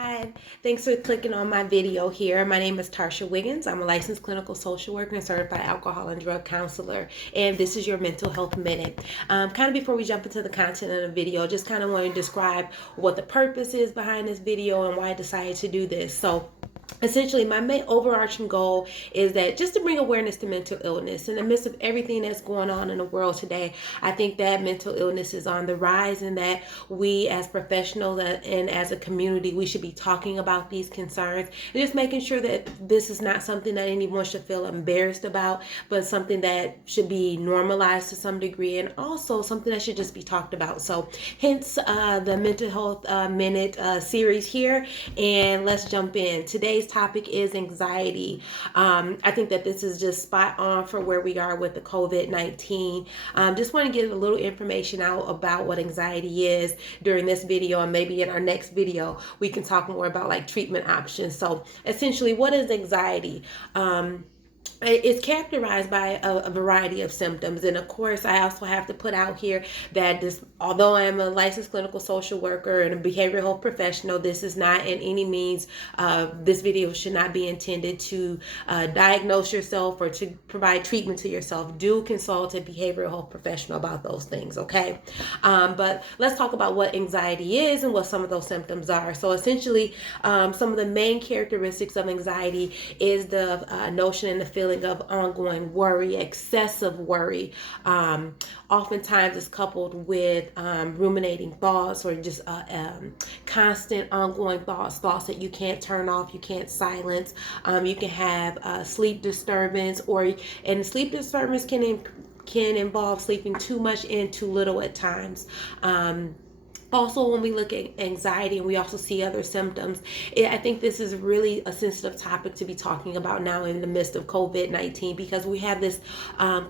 Hi, thanks for clicking on my video here. My name is Tarsha Wiggins. I'm a licensed clinical social worker and certified alcohol and drug counselor, and this is your Mental Health Minute. Kind of before we jump into the content of the video, just kind of want to describe what the purpose is behind this video and why I decided to do this. So essentially, my main overarching goal is that just to bring awareness to mental illness in the midst of everything that's going on in the world today. I think that mental illness is on the rise, and that we as professionals and as a community, we should be talking about these concerns and just making sure that this is not something that anyone should feel embarrassed about, but something that should be normalized to some degree, and also something that should just be talked about. So hence the Mental Health Minute series here, and let's jump in. Today's topic is anxiety. I think that this is just spot on for where we are with the COVID-19. Just want to get a little information out about what anxiety is during this video, and maybe in our next video we can talk more about like treatment options. So essentially, what is anxiety? It's characterized by a variety of symptoms, and of course I also have to put out here that this, although I'm a licensed clinical social worker and a behavioral health professional, this is not in any means, this video should not be intended to diagnose yourself or to provide treatment to yourself. Do consult a behavioral health professional about those things, okay? But let's talk about what anxiety is and what some of those symptoms are. So essentially, some of the main characteristics of anxiety is the notion and the feeling of ongoing worry, excessive worry. Oftentimes it's coupled with ruminating thoughts, or just constant ongoing thoughts that you can't turn off, you can't silence. You can have sleep disturbance, and sleep disturbance can involve sleeping too much and too little at times. Also, when we look at anxiety and we also see other symptoms, I think this is really a sensitive topic to be talking about now in the midst of COVID-19, because we have this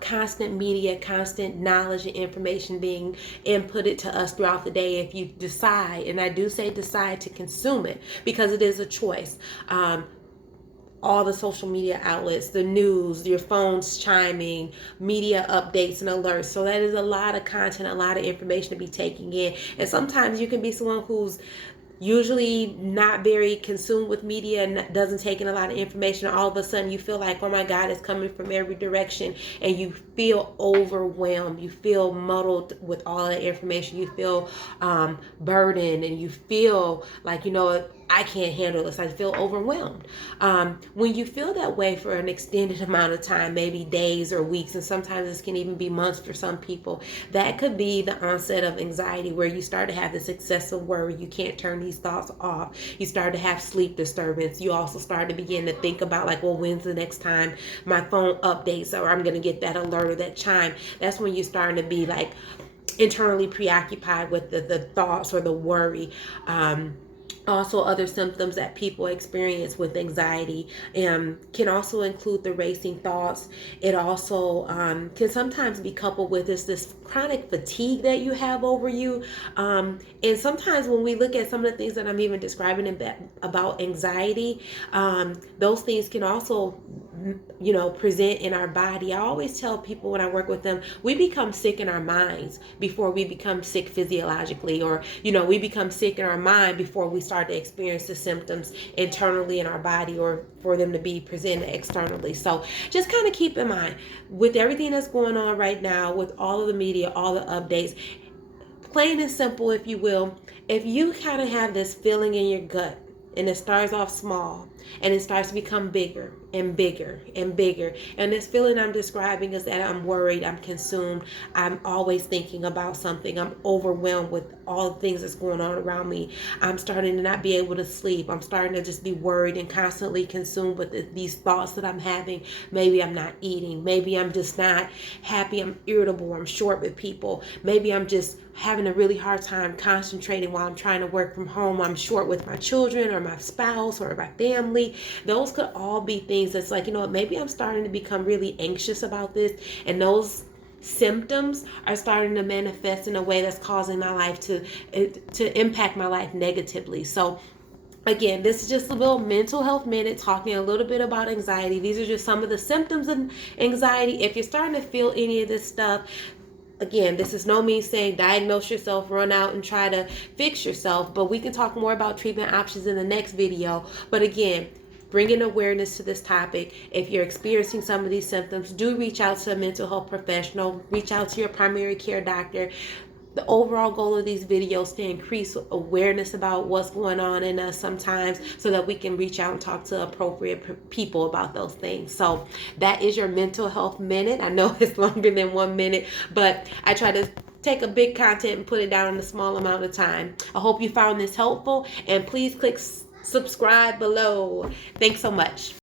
constant media, constant knowledge and information being inputted to us throughout the day. If you decide, and I do say decide, to consume it, because it is a choice. All the social media outlets, the news, your phone's chiming, media updates and alerts. So that is a lot of content, a lot of information to be taking in. And sometimes you can be someone who's usually not very consumed with media and doesn't take in a lot of information. All of a sudden you feel like, oh my God, it's coming from every direction, and you feel overwhelmed. You feel muddled with all that information. You feel burdened, and you feel like, I can't handle this. I feel overwhelmed. When you feel that way for an extended amount of time, maybe days or weeks, and sometimes this can even be months for some people, that could be the onset of anxiety, where you start to have this excessive worry. You can't turn these thoughts off. You start to have sleep disturbance. You also start to begin to think about, like, well, when's the next time my phone updates, or I'm going to get that alert or that chime. That's when you're starting to be like internally preoccupied with the thoughts or the worry. Also, other symptoms that people experience with anxiety can also include the racing thoughts. It also can sometimes be coupled with this chronic fatigue that you have over you. And sometimes when we look at some of the things that I'm even describing about anxiety, those things can also present in our body. I always tell people when I work with them, we become sick in our minds before we become sick physiologically, or we become sick in our mind before we start to experience the symptoms internally in our body, or for them to be presented externally. So just kind of keep in mind, with everything that's going on right now, with all of the media, all the updates, plain and simple, if you will, if you kind of have this feeling in your gut, and it starts off small and it starts to become bigger and bigger and bigger, and this feeling I'm describing is that I'm worried, I'm consumed, I'm always thinking about something, I'm overwhelmed with all the things that's going on around me, I'm starting to not be able to sleep, I'm starting to just be worried and constantly consumed with these thoughts that I'm having. Maybe I'm not eating, maybe I'm just not happy, I'm irritable, I'm short with people, maybe I'm just having a really hard time concentrating while I'm trying to work from home, I'm short with my children or my spouse or my family. Those could all be things that's like, maybe I'm starting to become really anxious about this, and those symptoms are starting to manifest in a way that's causing my life to impact my life negatively. So again, this is just a little mental health minute talking a little bit about anxiety. These are just some of the symptoms of anxiety. If you're starting to feel any of this stuff, Again, this is no means saying diagnose yourself, run out and try to fix yourself, but we can talk more about treatment options in the next video. But again, bringing awareness to this topic. If you're experiencing some of these symptoms, do reach out to a mental health professional, reach out to your primary care doctor. The overall goal of these videos to increase awareness about what's going on in us sometimes, so that we can reach out and talk to appropriate people about those things. So that is your mental health minute. I know it's longer than 1 minute, but I try to take a big content and put it down in a small amount of time. I hope you found this helpful, and please click subscribe below. Thanks so much.